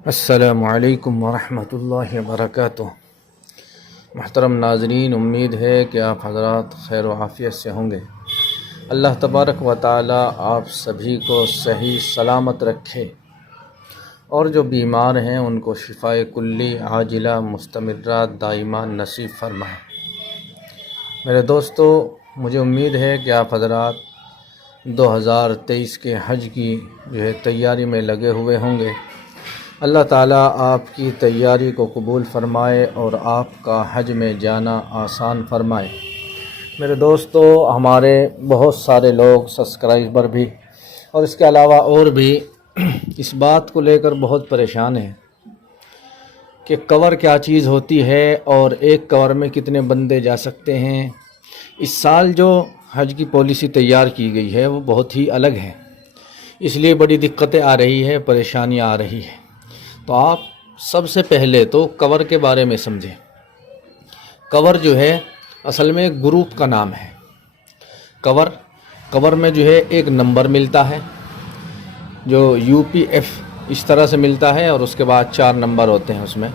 अस्सलामु अलैकुम वरहमतुल्लाहि वबरकातुह। मुहतरम नाज़रीन, उम्मीद है कि आप हज़रात खैर व आफ़ियत से होंगे। अल्लाह तबारक व तआला आप सभी को सही सलामत रखे और जो बीमार हैं उनको शिफ़ाए कुल्ली आजिला मुस्तमिर्रा दाइमा नसीब फरमाए। मेरे दोस्तों, मुझे उम्मीद है कि आप हज़रात 2023 के हज की जो है तैयारी में लगे हुए होंगे। अल्लाह ताला आपकी तैयारी को कबूल फ़रमाए और आपका हज में जाना आसान फ़रमाए। मेरे दोस्तों, हमारे बहुत सारे लोग सब्सक्राइबर भी और इसके अलावा और भी इस बात को लेकर बहुत परेशान हैं कि कवर क्या चीज़ होती है और एक कवर में कितने बंदे जा सकते हैं। इस साल जो हज की पॉलिसी तैयार की गई है वो बहुत ही अलग है, इसलिए बड़ी दिक्कतें आ रही है, परेशानियाँ आ रही है। तो आप सबसे पहले तो कवर के बारे में समझें। कवर जो है असल में एक ग्रुप का नाम है। कवर में जो है एक नंबर मिलता है जो UPF इस तरह से मिलता है और उसके बाद 4 नंबर होते हैं उसमें।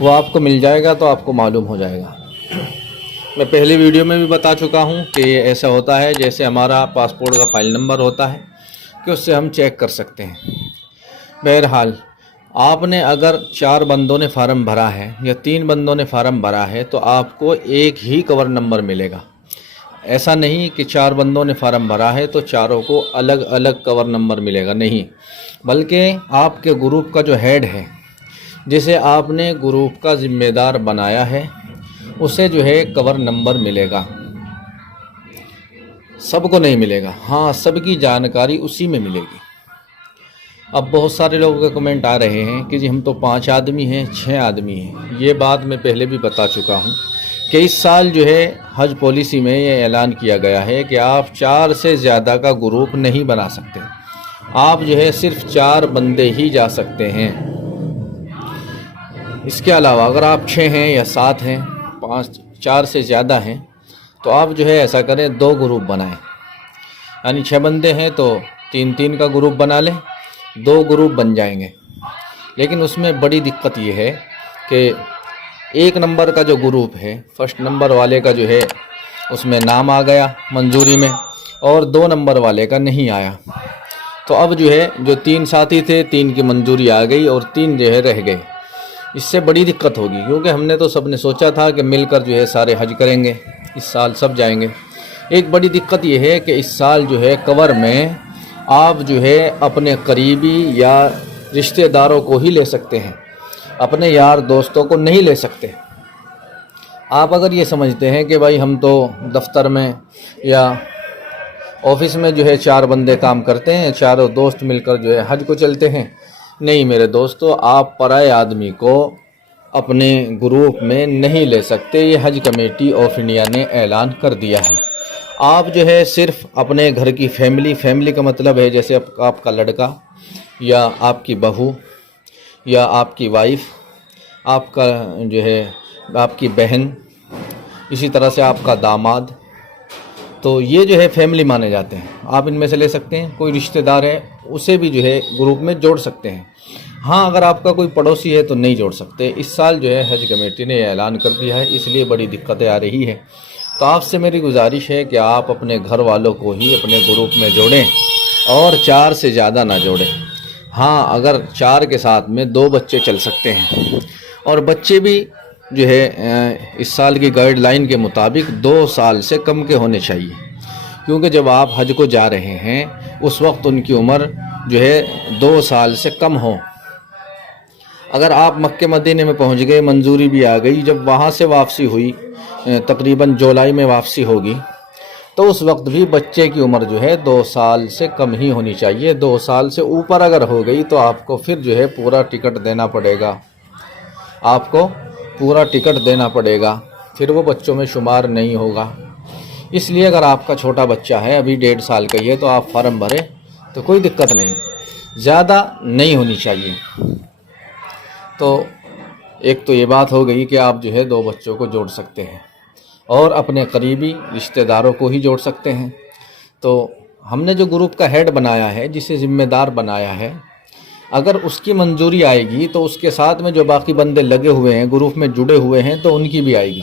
वो आपको मिल जाएगा तो आपको मालूम हो जाएगा। मैं पहले वीडियो में भी बता चुका हूँ कि ये ऐसा होता है जैसे हमारा पासपोर्ट का फ़ाइल नंबर होता है कि उससे हम चेक कर सकते हैं। बहरहाल, आपने अगर 4 बंदों ने फ़ार्म भरा है या 3 बंदों ने फ़ार्म भरा है तो आपको एक ही कवर नंबर मिलेगा। ऐसा नहीं कि 4 बंदों ने फ़ार्म भरा है तो चारों को अलग अलग कवर नंबर मिलेगा, नहीं, बल्कि आपके ग्रुप का जो हेड है, जिसे आपने ग्रुप का ज़िम्मेदार बनाया है, उसे जो है कवर नंबर मिलेगा। सबको नहीं मिलेगा, हाँ, सबकी जानकारी उसी में मिलेगी। अब बहुत सारे लोगों के कमेंट आ रहे हैं कि जी हम तो 5 आदमी हैं, 6 आदमी हैं। ये बात मैं पहले भी बता चुका हूँ कि इस साल जो है हज पॉलिसी में ये ऐलान किया गया है कि आप 4 से ज़्यादा का ग्रुप नहीं बना सकते। आप जो है सिर्फ 4 बंदे ही जा सकते हैं। इसके अलावा अगर आप 6 हैं या 7 हैं, 4 से ज़्यादा हैं, तो आप जो है ऐसा करें, 2 ग्रुप बनाएं। यानी 6 बंदे हैं तो 3-3 का ग्रुप बना लें, 2 ग्रुप बन जाएंगे। लेकिन उसमें बड़ी दिक्कत ये है कि 1 नंबर का जो ग्रुप है, फर्स्ट नंबर वाले का जो है उसमें नाम आ गया मंजूरी में और 2 नंबर वाले का नहीं आया। तो अब जो है जो 3 साथी थे, 3 की मंजूरी आ गई और 3 जो है रह गए। इससे बड़ी दिक्कत होगी, क्योंकि हमने तो सबने सोचा था कि मिलकर जो है सारे हज करेंगे, इस साल सब जाएंगे। एक बड़ी दिक्कत ये है कि इस साल जो है कवर में आप जो है अपने करीबी या रिश्तेदारों को ही ले सकते हैं, अपने यार दोस्तों को नहीं ले सकते। आप अगर ये समझते हैं कि भाई हम तो दफ्तर में या ऑफिस में जो है 4 बंदे काम करते हैं, चारों दोस्त मिलकर जो है हज को चलते हैं, नहीं मेरे दोस्तों, आप पराए आदमी को अपने ग्रुप में नहीं ले सकते। ये हज कमेटी ऑफ इंडिया ने ऐलान कर दिया है। आप जो है सिर्फ अपने घर की फैमिली का मतलब है जैसे आपका लड़का या आपकी बहू या आपकी वाइफ, आपका जो है आपकी बहन, इसी तरह से आपका दामाद, तो ये जो है फैमिली माने जाते हैं। आप इनमें से ले सकते हैं। कोई रिश्तेदार है उसे भी जो है ग्रुप में जोड़ सकते हैं। हाँ, अगर आपका कोई पड़ोसी है तो नहीं जोड़ सकते। इस साल जो है हज कमेटी ने ऐलान कर दिया है, इसलिए बड़ी दिक्कतें आ रही है। तो आपसे मेरी गुजारिश है कि आप अपने घर वालों को ही अपने ग्रुप में जोड़ें और 4 से ज़्यादा ना जोड़ें। हाँ, अगर 4 के साथ में 2 बच्चे चल सकते हैं और बच्चे भी जो है इस साल की गाइडलाइन के मुताबिक 2 साल से कम के होने चाहिए, क्योंकि जब आप हज को जा रहे हैं उस वक्त उनकी उम्र जो है 2 साल से कम हो। अगर आप मक्के मदीने में पहुंच गए, मंजूरी भी आ गई, जब वहां से वापसी हुई, तकरीबन जुलाई में वापसी होगी, तो उस वक्त भी बच्चे की उम्र जो है 2 साल से कम ही होनी चाहिए। 2 साल से ऊपर अगर हो गई तो आपको फिर जो है पूरा टिकट देना पड़ेगा, आपको पूरा टिकट देना पड़ेगा, फिर वो बच्चों में शुमार नहीं होगा। इसलिए अगर आपका छोटा बच्चा है, अभी 1.5 साल का ही है, तो आप फार्म भरें तो कोई दिक्कत नहीं, ज़्यादा नहीं होनी चाहिए। तो एक तो ये बात हो गई कि आप जो है 2 बच्चों को जोड़ सकते हैं और अपने करीबी रिश्तेदारों को ही जोड़ सकते हैं। तो हमने जो ग्रुप का हेड बनाया है, जिसे ज़िम्मेदार बनाया है, अगर उसकी मंजूरी आएगी तो उसके साथ में जो बाकी बंदे लगे हुए हैं, ग्रुप में जुड़े हुए हैं, तो उनकी भी आएगी।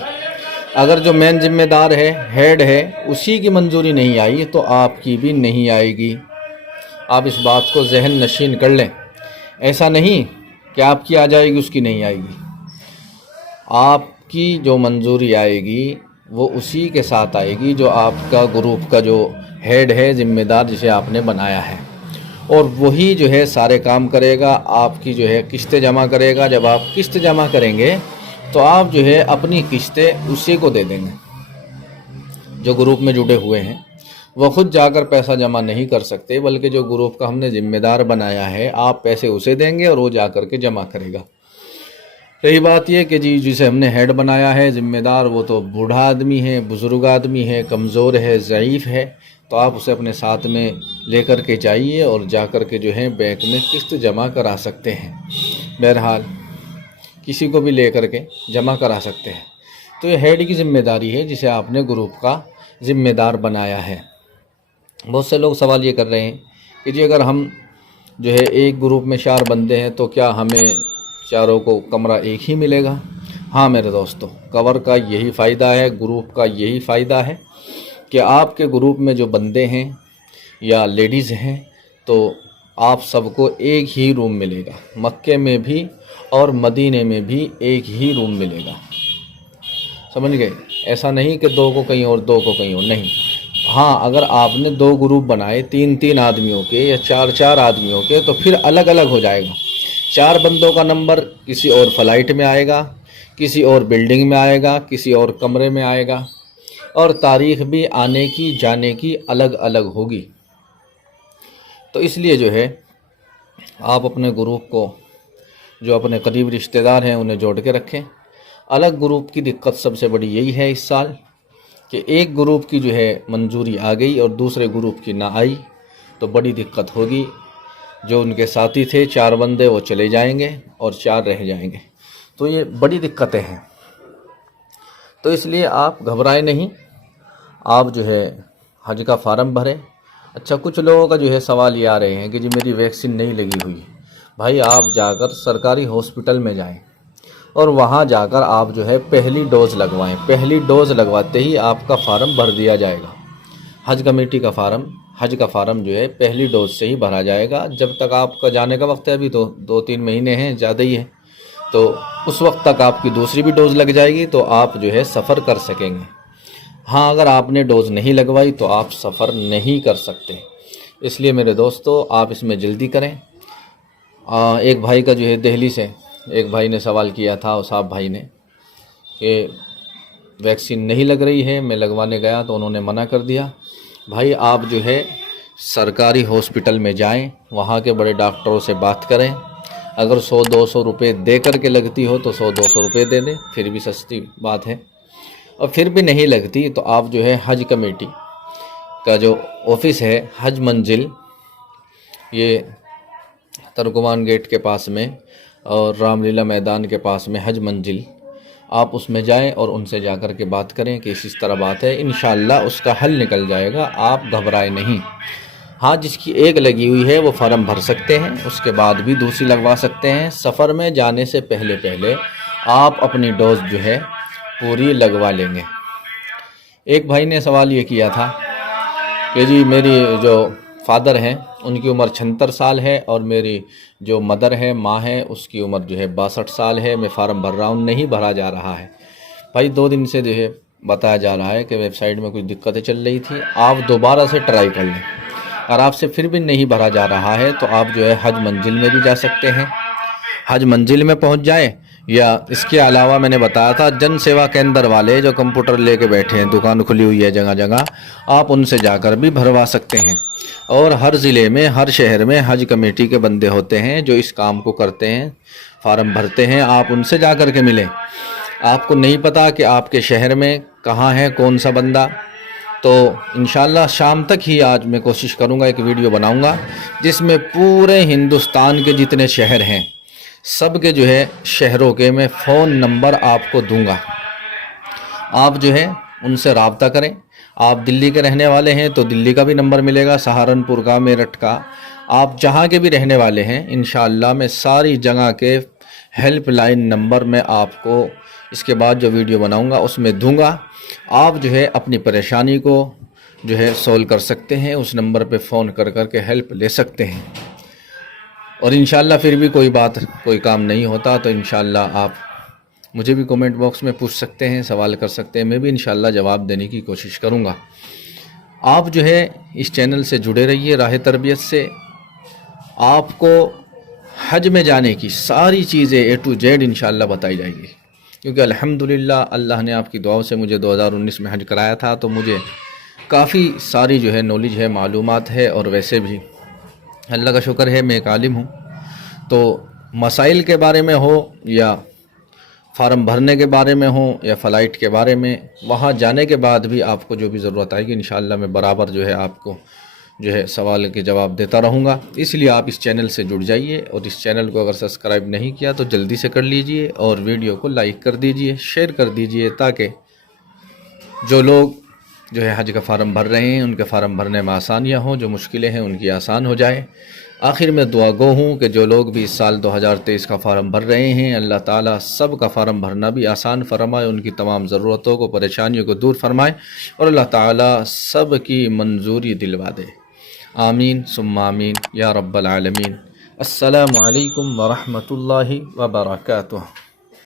अगर जो मेन जिम्मेदार है, हेड है, उसी की मंजूरी नहीं आई तो आपकी भी नहीं आएगी। आप इस बात को जहन नशीन कर लें। ऐसा नहीं कि आपकी आ जाएगी उसकी नहीं आएगी। आपकी जो मंजूरी आएगी वो उसी के साथ आएगी जो आपका ग्रुप का जो हेड है, जिम्मेदार, जिसे आपने बनाया है, और वही जो है सारे काम करेगा। आपकी जो है किस्तें जमा करेगा। जब आप किस्त जमा करेंगे तो आप जो है अपनी किस्तें उसी को दे देंगे। जो ग्रुप में जुड़े हुए हैं वो खुद जाकर पैसा जमा नहीं कर सकते, बल्कि जो ग्रुप का हमने जिम्मेदार बनाया है, आप पैसे उसे देंगे और वो जाकर के जमा करेगा। रही बात ये कि जी जिसे हमने हेड बनाया है, जिम्मेदार, वो तो बूढ़ा आदमी है, बुज़ुर्ग आदमी है, कमज़ोर है, ज़ईफ़ है, तो आप उसे अपने साथ में लेकर के जाइए और जाकर के जो है बैंक में किस्त जमा करा सकते हैं। बहरहाल किसी को भी लेकर के जमा करा सकते हैं। तो ये हेड की ज़िम्मेदारी है जिसे आपने ग्रुप का ज़िम्मेदार बनाया है। बहुत से लोग सवाल ये कर रहे हैं कि जी अगर हम जो है एक ग्रुप में 4 बंदे हैं तो क्या हमें चारों को कमरा एक ही मिलेगा? हाँ मेरे दोस्तों, कवर का यही फ़ायदा है, ग्रुप का यही फ़ायदा है कि आपके ग्रुप में जो बंदे हैं या लेडीज़ हैं तो आप सबको एक ही रूम मिलेगा। मक्के में भी और मदीने में भी एक ही रूम मिलेगा। समझ गए? ऐसा नहीं कि 2 को कहीं और 2 को कहीं और, नहीं। हाँ, अगर आपने 2 ग्रुप बनाए 3-3 आदमियों के या 4-4 आदमियों के तो फिर अलग अलग हो जाएगा। 4 बंदों का नंबर किसी और फ्लाइट में आएगा, किसी और बिल्डिंग में आएगा, किसी और कमरे में आएगा, और तारीख़ भी आने की जाने की अलग अलग होगी। तो इसलिए जो है आप अपने ग्रुप को, जो अपने करीब रिश्तेदार हैं, उन्हें जोड़ के रखें। अलग ग्रुप की दिक्कत सबसे बड़ी यही है इस साल कि एक ग्रुप की जो है मंजूरी आ गई और दूसरे ग्रुप की ना आई तो बड़ी दिक्कत होगी। जो उनके साथी थे 4 बंदे, वो चले जाएंगे और 4 रह जाएंगे। तो ये बड़ी दिक्कतें हैं। तो इसलिए आप घबराएं नहीं, आप जो है हज का फार्म भरें। अच्छा, कुछ लोगों का जो है सवाल ये आ रहे हैं कि जी मेरी वैक्सीन नहीं लगी हुई। भाई आप जाकर सरकारी हॉस्पिटल में जाएं और वहाँ जाकर आप जो है पहली डोज़ लगवाएं। पहली डोज़ लगवाते ही आपका फार्म भर दिया जाएगा। हज कमेटी का फार्म, हज का फार्म जो है पहली डोज़ से ही भरा जाएगा। जब तक आपका जाने का वक्त है, अभी तो 2-3 महीने हैं, ज़्यादा ही है, तो उस वक्त तक आपकी दूसरी भी डोज़ लग जाएगी तो आप जो है सफ़र कर सकेंगे। हाँ, अगर आपने डोज़ नहीं लगवाई तो आप सफ़र नहीं कर सकते। इसलिए मेरे दोस्तों आप इसमें जल्दी करें। एक भाई का जो है दिल्ली से एक भाई ने सवाल किया था, उस साहब भाई ने, कि वैक्सीन नहीं लग रही है, मैं लगवाने गया तो उन्होंने मना कर दिया। भाई आप जो है सरकारी हॉस्पिटल में जाएं, वहाँ के बड़े डॉक्टरों से बात करें। अगर 100-200 रुपये दे कर के लगती हो तो 100-200 रुपये दे दें, फिर भी सस्ती बात है। और फिर भी नहीं लगती तो आप जो है हज कमेटी का जो ऑफिस है, हज मंजिल, ये तर्जुमान गेट के पास में और रामलीला मैदान के पास में हज मंजिल, आप उसमें जाएं और उनसे जाकर के बात करें कि इस तरह बात है। इंशाअल्लाह उसका हल निकल जाएगा, आप घबराएं नहीं। हाँ, जिसकी एक लगी हुई है वो फार्म भर सकते हैं, उसके बाद भी दूसरी लगवा सकते हैं। सफ़र में जाने से पहले पहले आप अपनी डोज जो है पूरी लगवा लेंगे। एक भाई ने सवाल ये किया था कि जी मेरी जो फादर हैं उनकी उम्र 76 साल है और मेरी जो मदर है, माँ है, उसकी उम्र जो है 62 साल है। मैं फार्म भर रहा हूँ, नहीं भरा जा रहा है। भाई 2 दिन से जो है बताया जा रहा है कि वेबसाइट में कुछ दिक्कतें चल रही थी, आप दोबारा से ट्राई कर लें। अगर आपसे फिर भी नहीं भरा जा रहा है तो आप जो है हज मंजिल में भी जा सकते हैं। हज मंजिल में पहुंच जाए, या इसके अलावा मैंने बताया था जन सेवा केंद्र वाले जो कंप्यूटर लेके बैठे हैं, दुकान खुली हुई है जगह जगह, आप उनसे जाकर भी भरवा सकते हैं। और हर ज़िले में, हर शहर में हज कमेटी के बंदे होते हैं जो इस काम को करते हैं, फार्म भरते हैं। आप उनसे जा कर के मिलें। आपको नहीं पता कि आपके शहर में कहाँ है कौन सा बंदा, तो इंशाल्लाह शाम तक ही आज मैं कोशिश करूँगा, एक वीडियो बनाऊँगा जिसमें पूरे हिंदुस्तान के जितने शहर हैं सब के जो है शहरों के मैं फ़ोन नंबर आपको दूंगा। आप जो है उनसे रब्ता करें। आप दिल्ली के रहने वाले हैं तो दिल्ली का भी नंबर मिलेगा, सहारनपुर का, मेरठ का, आप जहाँ के भी रहने वाले हैं, इंशाअल्लाह मैं सारी जगह के हेल्पलाइन नंबर मैं आपको इसके बाद जो वीडियो बनाऊंगा उसमें दूंगा। आप जो है अपनी परेशानी को जो है सॉल्व कर सकते हैं, उस नंबर पे फ़ोन कर कर के हेल्प ले सकते हैं। और इंशाअल्लाह फिर भी कोई बात कोई काम नहीं होता तो इंशाअल्लाह आप मुझे भी कमेंट बॉक्स में पूछ सकते हैं, सवाल कर सकते हैं, मैं भी इंशाअल्लाह जवाब देने की कोशिश करूँगा। आप जो है इस चैनल से जुड़े रहिए राह तरबियत से। आपको हज में जाने की सारी चीज़ें A to Z इंशाअल्लाह बताई जाएगी, क्योंकि अल्हम्दुलिल्लाह अल्लाह ने आपकी दुआओं से मुझे 2019 में हज कराया था, तो मुझे काफ़ी सारी जो है नॉलेज है, मालूमात है। और वैसे भी अल्लाह का शुक्र है मैं एक आलिम हूँ, तो मसाइल के बारे में हो या फार्म भरने के बारे में हो या फ़लाइट के बारे में, वहाँ जाने के बाद भी आपको जो भी ज़रूरत आएगी इंशाअल्लाह मैं बराबर जो है आपको जो है सवाल के जवाब देता रहूँगा। इसलिए आप इस चैनल से जुड़ जाइए, और इस चैनल को अगर सब्सक्राइब नहीं किया तो जल्दी से कर लीजिए, और वीडियो को लाइक कर दीजिए, शेयर कर दीजिए, ताकि जो लोग जो है हज का फ़ार्म भर रहे हैं उनके फ़ार्म भरने में आसानियाँ हों, जो मुश्किलें हैं उनकी आसान हो जाए। आखिर में दुआ गो हूँ कि जो लोग भी इस साल 2023 का फ़ार्म भर रहे हैं, अल्लाह ताला सब का फ़ार्म भरना भी आसान फरमाए, उनकी तमाम ज़रूरतों को, परेशानियों को दूर फरमाए, और अल्लाह ताला सब की मंजूरी दिलवा दे। आमीन सुम्मा आमीन या रब्बल आलमीन। अस्सलामु अलैकुम व रहमतुल्लाहि व बरकातुहू।